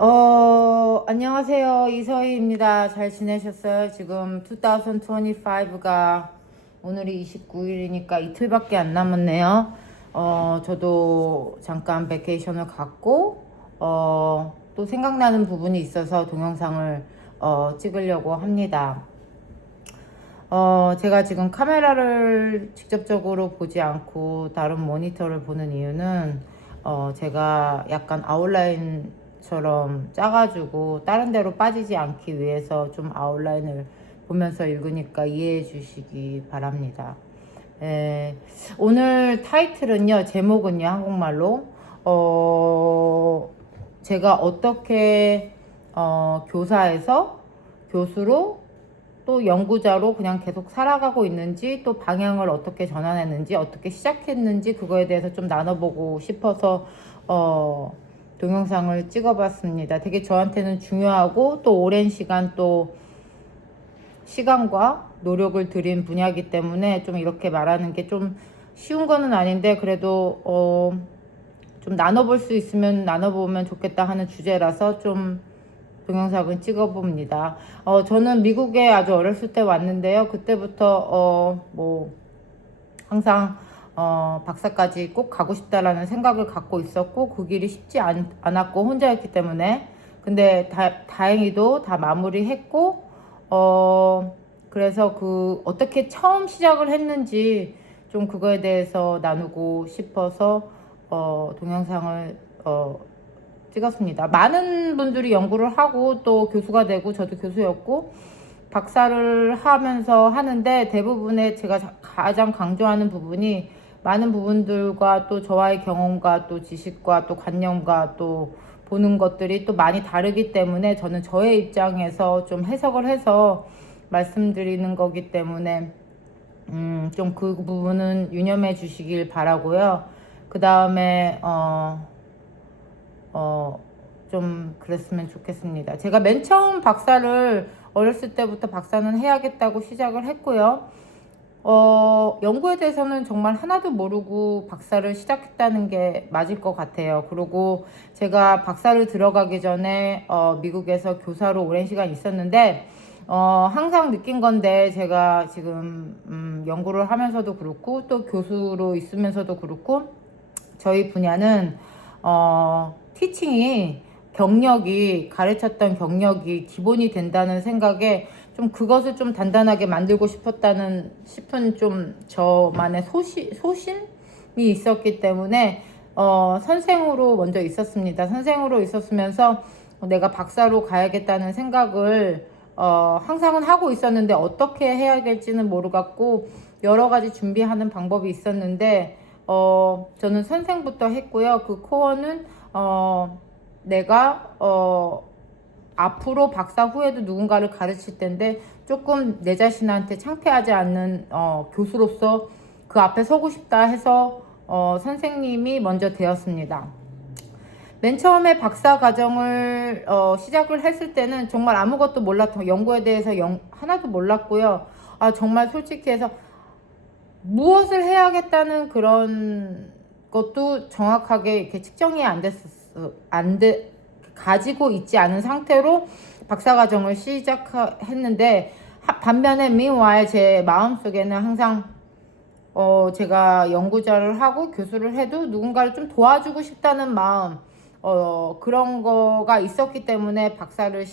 안녕하세요. 이서희입니다. 잘 지내셨어요? 지금 2025가 오늘이 29일이니까 이틀밖에 안 남았네요. 저도 잠깐 베케이션을 갔고, 또 생각나는 부분이 있어서 동영상을 찍으려고 합니다. 제가 지금 카메라를 직접적으로 보지 않고 다른 모니터를 보는 이유는 제가 약간 아웃라인처럼 짜가지고 다른 데로 빠지지 않기 위해서 좀 아웃라인을 보면서 읽으니까 이해해 주시기 바랍니다. 예, 오늘 타이틀은요, 제목은요, 한국말로, 제가 어떻게, 교사에서 교수로 또 연구자로 그냥 계속 살아가고 있는지, 또 방향을 어떻게 전환했는지, 어떻게 시작했는지, 그거에 대해서 좀 나눠보고 싶어서, 동영상을 찍어봤습니다. 되게 저한테는 중요하고, 또 오랜 시간 또 시간과 노력을 들인 분야이기 때문에 좀 이렇게 말하는 게 좀 쉬운 거는 아닌데, 그래도, 좀 나눠볼 수 있으면 나눠보면 좋겠다 하는 주제라서 좀 동영상을 찍어봅니다. 저는 미국에 아주 어렸을 때 왔는데요. 그때부터, 항상, 박사까지 꼭 가고 싶다라는 생각을 갖고 있었고, 그 길이 쉽지 않았고, 혼자였기 때문에. 근데 다행히도 다 마무리했고, 그래서 어떻게 처음 시작을 했는지 좀 그거에 대해서 나누고 싶어서, 동영상을, 찍었습니다. 많은 분들이 연구를 하고 또 교수가 되고, 저도 교수였고 박사를 하면서 하는데, 대부분의 제가 가장 강조하는 부분이 많은 부분들과 또 저와의 경험과 또 지식과 또 관념과 또 보는 것들이 또 많이 다르기 때문에, 저는 저의 입장에서 좀 해석을 해서 말씀드리는 거기 때문에 좀 그 부분은 유념해 주시길 바라고요. 그 다음에 좀 그랬으면 좋겠습니다. 제가 맨 처음 박사를 어렸을 때부터 박사는 해야겠다고 시작을 했고요. 연구에 대해서는 정말 하나도 모르고 박사를 시작했다는 게 맞을 것 같아요. 그리고 제가 박사를 들어가기 전에 미국에서 교사로 오랜 시간 있었는데, 항상 느낀 건데, 제가 지금 연구를 하면서도 그렇고 또 교수로 있으면서도 그렇고, 저희 분야는 티칭이 경력이, 가르쳤던 경력이 기본이 된다는 생각에 좀 그것을 좀 단단하게 만들고 싶은 좀 저만의 소신이 있었기 때문에 선생으로 먼저 있었습니다. 선생으로 있었으면서 내가 박사로 가야겠다는 생각을 항상은 하고 있었는데, 어떻게 해야 될지는 모르겠고 여러 가지 준비하는 방법이 있었는데, 저는 선생부터 했고요. 그 코어는 내가 앞으로 박사 후에도 누군가를 가르칠 텐데 조금 내 자신한테 창피하지 않는 교수로서 그 앞에 서고 싶다 해서 선생님이 먼저 되었습니다. 맨 처음에 박사 과정을 시작을 했을 때는 정말 아무것도 몰랐던, 연구에 대해서 하나도 몰랐고요. 정말 솔직히 해서 무엇을 해야겠다는 그런 것도 정확하게 이렇게 측정이 가지고 있지 않은 상태로 박사과정을 시작했는데, 반면에 meanwhile 제 마음속에는 항상 제가 연구자를 하고 교수를 해도 누군가를 좀 도와주고 싶다는 마음, 그런 거가 있었기 때문에 박사를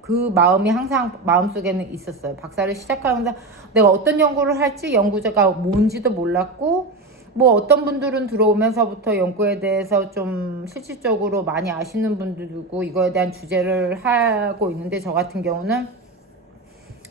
그 마음이 항상 마음속에는 있었어요. 박사를 시작하면서 내가 어떤 연구를 할지, 연구자가 뭔지도 몰랐고, 어떤 분들은 들어오면서부터 연구에 대해서 좀 실질적으로 많이 아시는 분들이고 이거에 대한 주제를 하고 있는데, 저 같은 경우는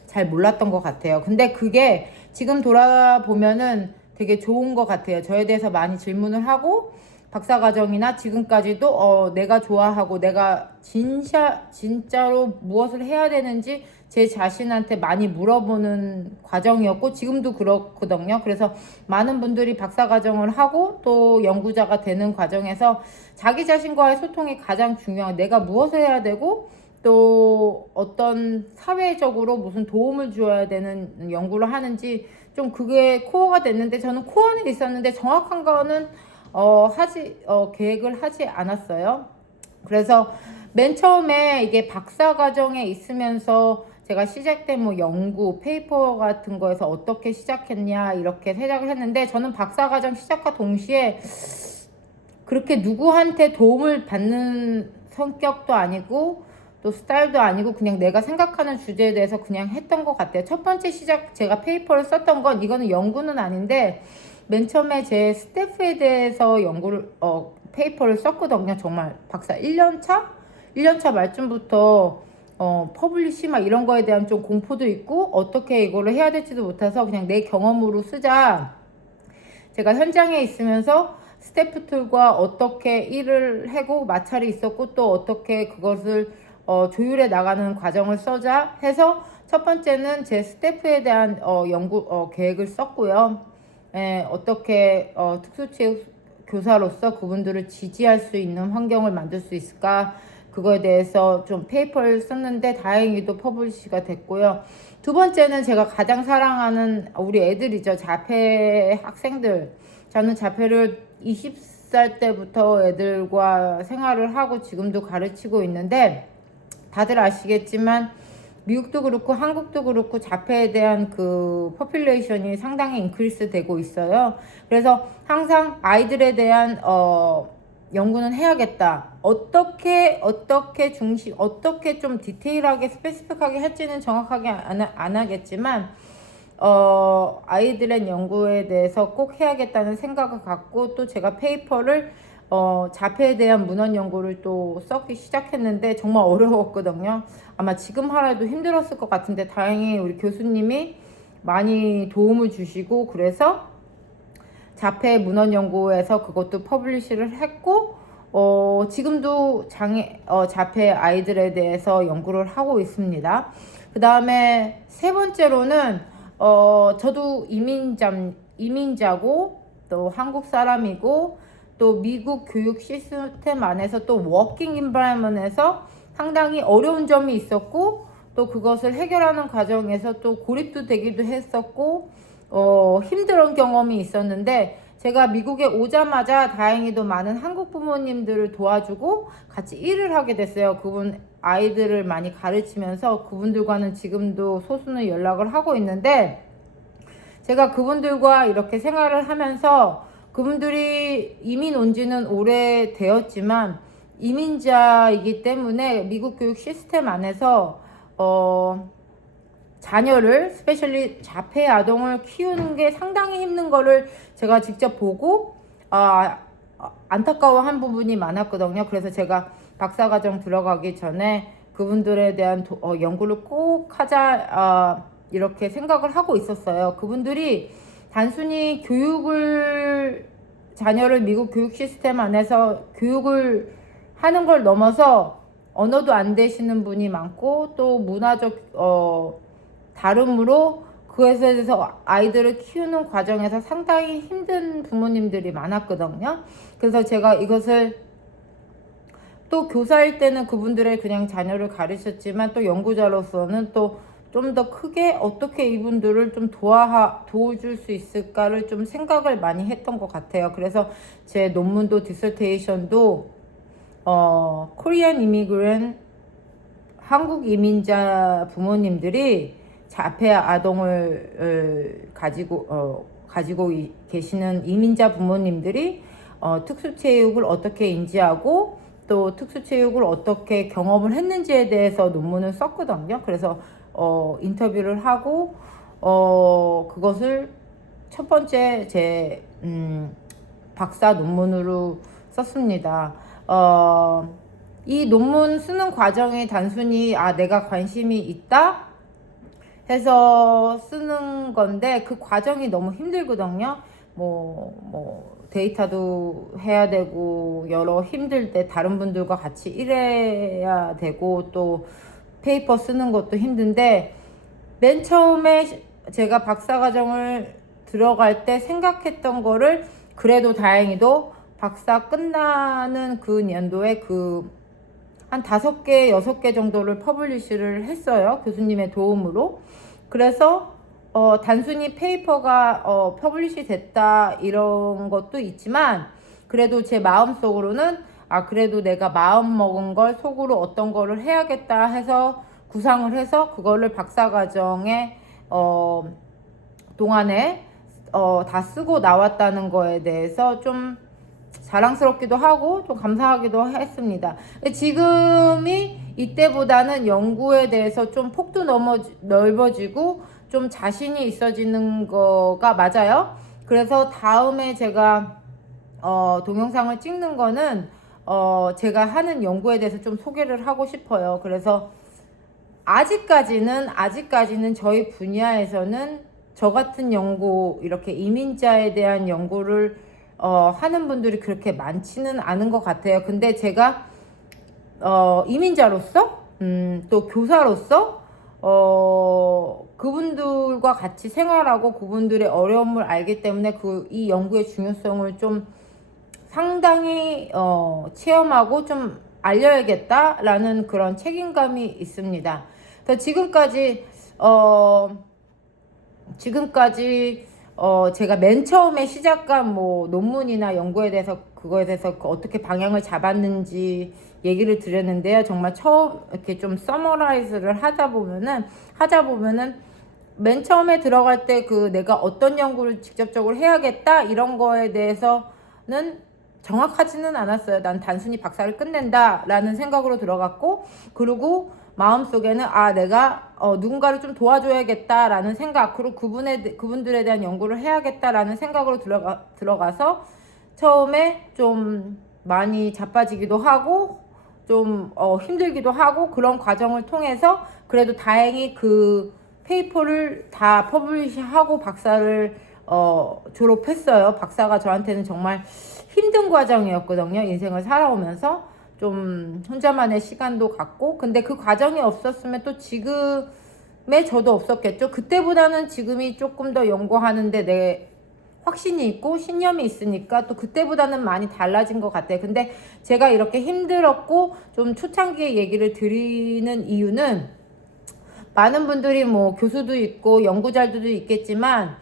잘 몰랐던 것 같아요. 근데 그게 지금 돌아보면은 되게 좋은 것 같아요. 저에 대해서 많이 질문을 하고, 박사과정이나 지금까지도 내가 좋아하고 내가 진짜로 무엇을 해야 되는지 제 자신한테 많이 물어보는 과정이었고, 지금도 그렇거든요. 그래서 많은 분들이 박사과정을 하고 또 연구자가 되는 과정에서 자기 자신과의 소통이 가장 중요한, 내가 무엇을 해야 되고 또 어떤 사회적으로 무슨 도움을 주어야 되는 연구를 하는지 좀 그게 코어가 됐는데, 저는 코어는 있었는데 정확한 거는 계획을 하지 않았어요. 그래서 맨 처음에 이게 박사 과정에 있으면서 제가 시작된 뭐 연구, 페이퍼 같은 거에서 어떻게 시작했냐 이렇게 시작을 했는데, 저는 박사 과정 시작과 동시에 그렇게 누구한테 도움을 받는 성격도 아니고 또 스타일도 아니고 그냥 내가 생각하는 주제에 대해서 그냥 했던 것 같아요. 첫 번째 시작 제가 페이퍼를 썼던 건, 이거는 연구는 아닌데 맨 처음에 제 스태프에 대해서 페이퍼를 썼거든요. 정말 박사 1년차 말쯤부터 퍼블리시 막 이런 거에 대한 좀 공포도 있고 어떻게 이거를 해야 될지도 못해서 그냥 내 경험으로 쓰자. 제가 현장에 있으면서 스태프들과 어떻게 일을 하고 마찰이 있었고 또 어떻게 그것을 조율해 나가는 과정을 써자 해서 첫 번째는 제 스태프에 대한 연구 계획을 썼고요. 어떻게 특수체육 교사로서 그분들을 지지할 수 있는 환경을 만들 수 있을까, 그거에 대해서 좀 페이퍼를 썼는데 다행히도 퍼블리시가 됐고요. 두 번째는 제가 가장 사랑하는 우리 애들이죠. 자폐 학생들. 저는 자폐를 20살 때부터 애들과 생활을 하고 지금도 가르치고 있는데, 다들 아시겠지만 미국도 그렇고 한국도 그렇고 자폐에 대한 그 포퓰레이션이 상당히 인크리스 되고 있어요. 그래서 항상 아이들에 대한 연구는 해야겠다. 어떻게 좀 디테일하게 스페시픽하게 할지는 정확하게 안 하겠지만 아이들의 연구에 대해서 꼭 해야겠다는 생각을 갖고, 또 제가 페이퍼를 자폐에 대한 문헌 연구를 또 썼기 시작했는데 정말 어려웠거든요. 아마 지금 하라도 힘들었을 것 같은데 다행히 우리 교수님이 많이 도움을 주시고, 그래서 자폐 문헌 연구에서 그것도 퍼블리시를 했고, 지금도 자폐 아이들에 대해서 연구를 하고 있습니다. 그 다음에 세 번째로는 저도 이민자고 또 한국 사람이고 또 미국 교육 시스템 안에서 또 워킹 인바이먼트에서 상당히 어려운 점이 있었고, 또 그것을 해결하는 과정에서 또 고립도 되기도 했었고 힘든 경험이 있었는데, 제가 미국에 오자마자 다행히도 많은 한국 부모님들을 도와주고 같이 일을 하게 됐어요. 그분 아이들을 많이 가르치면서 그분들과는 지금도 소수는 연락을 하고 있는데, 제가 그분들과 이렇게 생활을 하면서 그분들이 이민 온 지는 오래되었지만 이민자이기 때문에 미국 교육 시스템 안에서 자녀를, 스페셜리 자폐 아동을 키우는 게 상당히 힘든 거를 제가 직접 보고 안타까워한 부분이 많았거든요. 그래서 제가 박사과정 들어가기 전에 그분들에 대한 연구를 꼭 하자 이렇게 생각을 하고 있었어요. 그분들이 단순히 자녀를 미국 교육 시스템 안에서 교육을 하는 걸 넘어서 언어도 안 되시는 분이 많고 또 문화적 다름으로 그것에 대해서 아이들을 키우는 과정에서 상당히 힘든 부모님들이 많았거든요. 그래서 제가 이것을 또 교사일 때는 그분들의 그냥 자녀를 가르쳤지만 또 연구자로서는 또 좀 더 크게 어떻게 이분들을 좀 도와줄 수 있을까를 좀 생각을 많이 했던 것 같아요. 그래서 제 논문도 디서테이션도 코리안 이미그랜 한국 이민자 부모님들이 자폐 아동을 가지고 계시는 이민자 부모님들이 특수체육을 어떻게 인지하고 또 특수체육을 어떻게 경험을 했는지에 대해서 논문을 썼거든요. 그래서 인터뷰를 하고 그것을 첫 번째 제 박사 논문으로 썼습니다. 이 논문 쓰는 과정이 단순히 내가 관심이 있다 해서 쓰는 건데 그 과정이 너무 힘들거든요. 데이터도 해야 되고 여러 힘들 때 다른 분들과 같이 일해야 되고 또 페이퍼 쓰는 것도 힘든데, 맨 처음에 제가 박사과정을 들어갈 때 생각했던 거를 그래도 다행히도 박사 끝나는 그 년도에 한 5개, 6개 정도를 퍼블리시를 했어요. 교수님의 도움으로. 그래서 단순히 페이퍼가 퍼블리시 됐다 이런 것도 있지만 그래도 제 마음속으로는 아, 그래도 내가 마음 먹은 걸 속으로 어떤 거를 해야겠다 해서 구상을 해서 그거를 박사과정에 동안에 다 쓰고 나왔다는 거에 대해서 좀 자랑스럽기도 하고 좀 감사하기도 했습니다. 지금이 이때보다는 연구에 대해서 좀 폭도 넓어지고 좀 자신이 있어지는 거가 맞아요. 그래서 다음에 제가 동영상을 찍는 거는 제가 하는 연구에 대해서 좀 소개를 하고 싶어요. 그래서 아직까지는 저희 분야에서는 저 같은 연구, 이렇게 이민자에 대한 연구를 하는 분들이 그렇게 많지는 않은 것 같아요. 근데 제가 이민자로서 또 교사로서 그분들과 같이 생활하고 그분들의 어려움을 알기 때문에 이 연구의 중요성을 좀 상당히 체험하고 좀 알려야겠다라는 그런 책임감이 있습니다. 그래서 지금까지 제가 맨 처음에 시작한 뭐 논문이나 연구에 대해서 그거에 대해서 어떻게 방향을 잡았는지 얘기를 드렸는데요. 정말 처음 이렇게 좀 서머라이즈를 하다 보면은 맨 처음에 들어갈 때 내가 어떤 연구를 직접적으로 해야겠다 이런 거에 대해서는 정확하지는 않았어요. 난 단순히 박사를 끝낸다 라는 생각으로 들어갔고, 그리고 마음속에는 내가 누군가를 좀 도와줘야겠다라는 생각, 그리고 그분들에 대한 연구를 해야겠다라는 생각으로 들어가서 처음에 좀 많이 자빠지기도 하고 좀 힘들기도 하고, 그런 과정을 통해서 그래도 다행히 그 페이퍼를 다 퍼블리시하고 박사를 졸업했어요. 박사가 저한테는 정말 힘든 과정이었거든요. 인생을 살아오면서 좀 혼자만의 시간도 갖고, 근데 그 과정이 없었으면 또 지금의 저도 없었겠죠. 그때보다는 지금이 조금 더 연구하는데 내 확신이 있고 신념이 있으니까 또 그때보다는 많이 달라진 것 같아요. 근데 제가 이렇게 힘들었고 좀 초창기에 얘기를 드리는 이유는, 많은 분들이 뭐 교수도 있고 연구자들도 있겠지만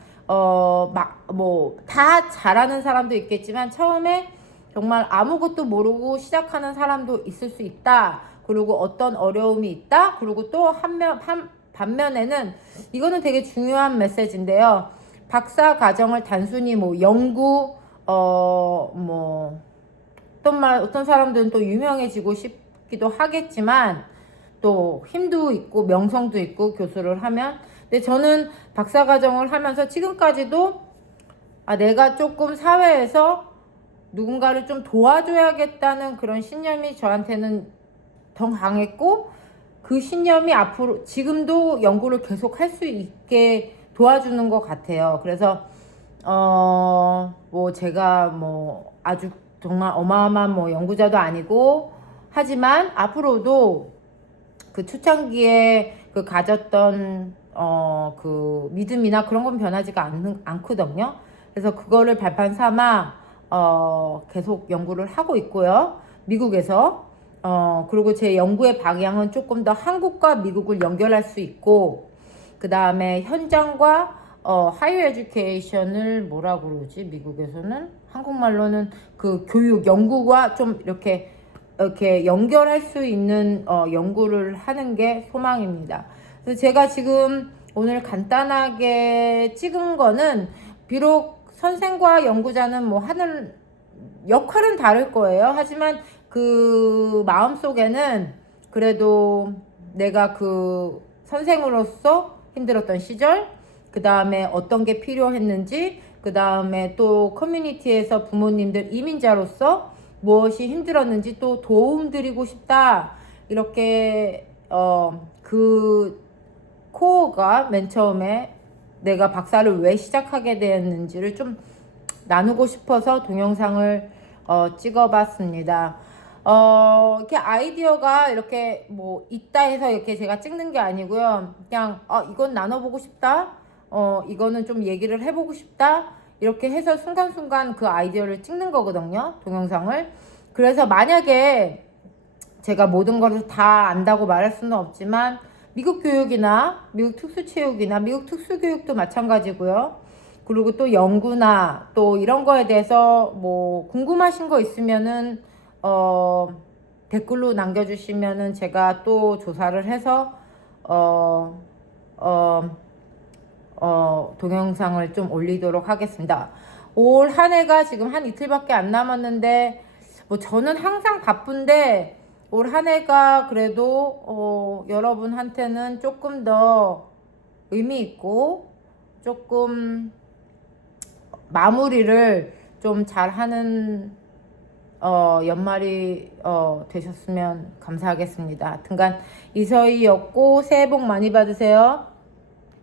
다 잘하는 사람도 있겠지만 처음에 정말 아무것도 모르고 시작하는 사람도 있을 수 있다. 그리고 어떤 어려움이 있다. 그리고 또 반면에는 이거는 되게 중요한 메시지인데요. 박사 과정을 단순히 뭐 연구 어떤 사람들은 또 유명해지고 싶기도 하겠지만 또 힘도 있고 명성도 있고 교수를 하면, 근데 저는 박사 과정을 하면서 지금까지도 내가 조금 사회에서 누군가를 좀 도와줘야겠다는 그런 신념이 저한테는 더 강했고, 그 신념이 앞으로 지금도 연구를 계속 할 수 있게 도와주는 것 같아요. 그래서 제가 아주 정말 어마어마한 연구자도 아니고 하지만 앞으로도 그 초창기에 가졌던 그 믿음이나 그런 건 변하지가 않거든요. 그래서 그거를 발판 삼아 계속 연구를 하고 있고요. 미국에서. 그리고 제 연구의 방향은 조금 더 한국과 미국을 연결할 수 있고, 그 다음에 현장과 하이어 에듀케이션을 뭐라 그러지? 미국에서는 한국말로는 그 교육, 연구와 좀 이렇게 연결할 수 있는 연구를 하는 게 소망입니다. 그래서 제가 지금 오늘 간단하게 찍은 거는, 비록 선생과 연구자는 하는 역할은 다를 거예요. 하지만 그 마음속에는 그래도 내가 그 선생으로서 힘들었던 시절, 그 다음에 어떤 게 필요했는지, 그 다음에 또 커뮤니티에서 부모님들 이민자로서 무엇이 힘들었는지 또 도움드리고 싶다. 이렇게 그 코어가 맨 처음에 내가 박사를 왜 시작하게 되었는지를 좀 나누고 싶어서 동영상을 찍어봤습니다. 이렇게 아이디어가 이렇게 있다 해서 이렇게 제가 찍는 게 아니고요. 그냥 이건 나눠보고 싶다. 이거는 좀 얘기를 해보고 싶다. 이렇게 해서 순간순간 그 아이디어를 찍는 거거든요. 동영상을. 그래서 만약에 제가 모든 것을 다 안다고 말할 수는 없지만, 미국 교육이나 미국 특수체육이나 미국 특수교육도 마찬가지고요. 그리고 또 연구나 또 이런 거에 대해서 궁금하신 거 있으면은 댓글로 남겨주시면은 제가 또 조사를 해서 어, 어, 동영상을 좀 올리도록 하겠습니다. 올 한 해가 지금 한 이틀밖에 안 남았는데 뭐 저는 항상 바쁜데 올 한 해가 그래도 여러분한테는 조금 더 의미 있고 조금 마무리를 좀 잘하는 연말이 되셨으면 감사하겠습니다. 하여튼간 이서희였고 새해 복 많이 받으세요.